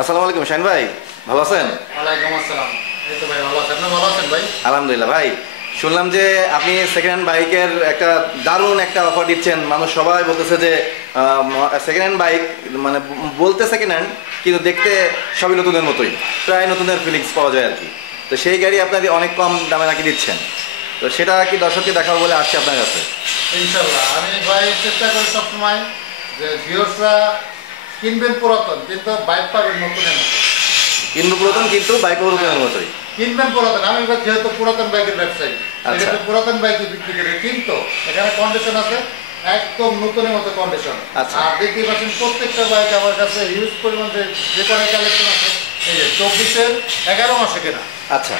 আসসালামু আলাইকুম শাহিন ভাই, ভালো আছেন? ওয়ালাইকুম আসসালাম। এই তো ভাই ভালো আছেন, আপনি ভালো আছেন ভাই? আলহামদুলিল্লাহ ভাই। শুনলাম যে আপনি সেকেন্ড হ্যান্ড বাইকের একটা দারুণ একটা অফার দিচ্ছেন। মানুষ সবাই বলতেছে যে সেকেন্ড হ্যান্ড বাইক মানে বলতে সেকেন্ড হ্যান্ড, কিন্তু দেখতে সবই নতুনের মতোই, প্রায় নতুনের ফিলিংস পাওয়া যায় আর কি। তো সেই গাড়ি আপনাকে অনেক কম দামে নাকি দিচ্ছেন, তো সেটা কি দর্শককে দেখাবো বলে আসছে আপনার কাছে। ইনশাল্লাহ আমি ভাই চেষ্টা করি সবসময় যে ভিউয়ার্সরা কিনবেন পুরাতন কিন্তু বাইক পাবেন নতুনের মতো। কিন্তু পুরাতন, কিন্তু বাইক নতুনের মতোই। কিনবেন পুরাতন, আমি এবার যেহেতু পুরাতন বাইকের ব্যবসায়ী, আচ্ছা। সেক্ষেত্রে পুরাতন বাইক বিক্রি করে, কিন্তু এখানে কন্ডিশন আছে একদম নতুনের মতো কন্ডিশন। আচ্ছা। আর দেখতে পাচ্ছেন প্রত্যেকটা বাইক আমার কাছে হিউজ পরিমাণ যে কটা কালেকশন আছে, এই যে 24-এর 11 মাসে কেনা। আচ্ছা।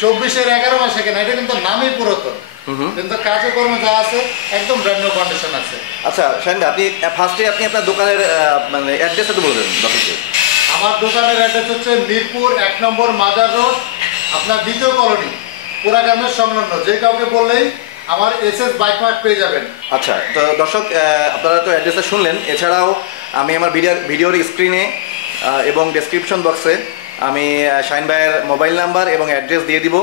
24-এর 11 মাসে কেনা, এটা কিন্তু নামই পুরাতন, কিন্তু কাজকর্মে যা আছে একদম ব্র্যান্ড নিউ কন্ডিশন আছে। আচ্ছা শাহিন ভাই, আপনি ফার্স্টে আপনি আপনার দোকানের মানে অ্যাড্রেসটা একটু বলবেন দর্শককে। আমার দোকানের অ্যাড্রেস হচ্ছে মিরপুর 1 নম্বর মাজার রোড, আপনার দ্বিতীয় কলোনি, পুরাগ্রামের সংলগ্ন। যে কাউকে বললেই আমার এসএস বাইক মার্ট পেয়ে যাবেন। আচ্ছা, তো দর্শক আপনারা তো অ্যাড্রেসটা শুনলেন। এছাড়াও আমি আমার ভিডিওর স্ক্রিনে এবং ডেসক্রিপশন বক্সে আমি শাহিন ভাইয়ের মোবাইল নাম্বার এবং অ্যাড্রেস দিয়ে দিব।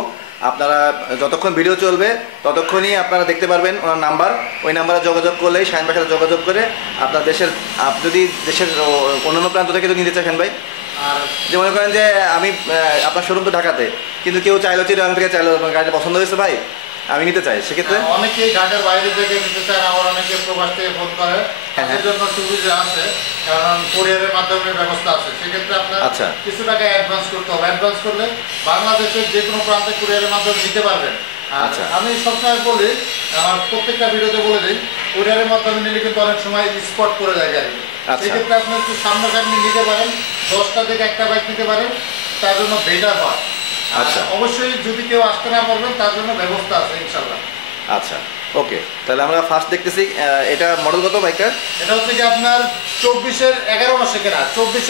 আপনারা যতক্ষণ ভিডিও চলবে ততক্ষণই আপনারা দেখতে পারবেন ওনার নাম্বার। ওই নাম্বারে যোগাযোগ করলেই শাহিন ভাইয়ের সাথে যোগাযোগ করে আপনার দেশের, যদি দেশের অন্যান্য প্রান্ত থেকে তো নিতে চান শাহিন ভাই, আর যে মনে করেন যে আমি আপনার শোরুম তো ঢাকাতে, কিন্তু কেউ চাইলো চিরাং থেকে চাইলো আপনার গাড়িটা পছন্দ হয়েছে ভাই, আমি নিতে চাই, সেক্ষেত্রে অনেকেই ঢাকার বাইরে থেকে নিতে চান, আবার অনেকে প্রবাস থেকে ফোন করে, তাদের জন্য সুবিধা আছে, কারণ কুরিয়ারের মাধ্যমে ব্যবস্থা আছে। সেক্ষেত্রে আপনার আচ্ছা। কিছু টাকা অ্যাডভান্স করতে হবে, অ্যাডভান্স করলে বাংলাদেশের যে কোনো প্রান্তে কুরিয়ারের মাধ্যমে নিতে পারবেন। আর আচ্ছা। আমি সবসময় বলি, আমার প্রত্যেকটা ভিডিওতে বলে দিই, কুরিয়ারের মাধ্যমে নিলে কিন্তু অনেক সময় স্পট করে যায় গাড়ি। আচ্ছা। সেক্ষেত্রে আপনি একটু সামনাসামনি নিতে পারেন, 10টা থেকে একটা বাইক নিতে পারেন, তার জন্য বেটার হয়। আচ্ছা। অবশ্যই যদি কেউ আসতে না পারবেন তার জন্য ব্যবস্থা আছে ইনশাল্লাহ। আচ্ছা, ওকে। তাহলে আমরা ফার্স্ট দেখতেছি, এটা মডেল কত বাইকটার? এটা হচ্ছে কি আপনার 24-এর 11 মাসে কেনা, 24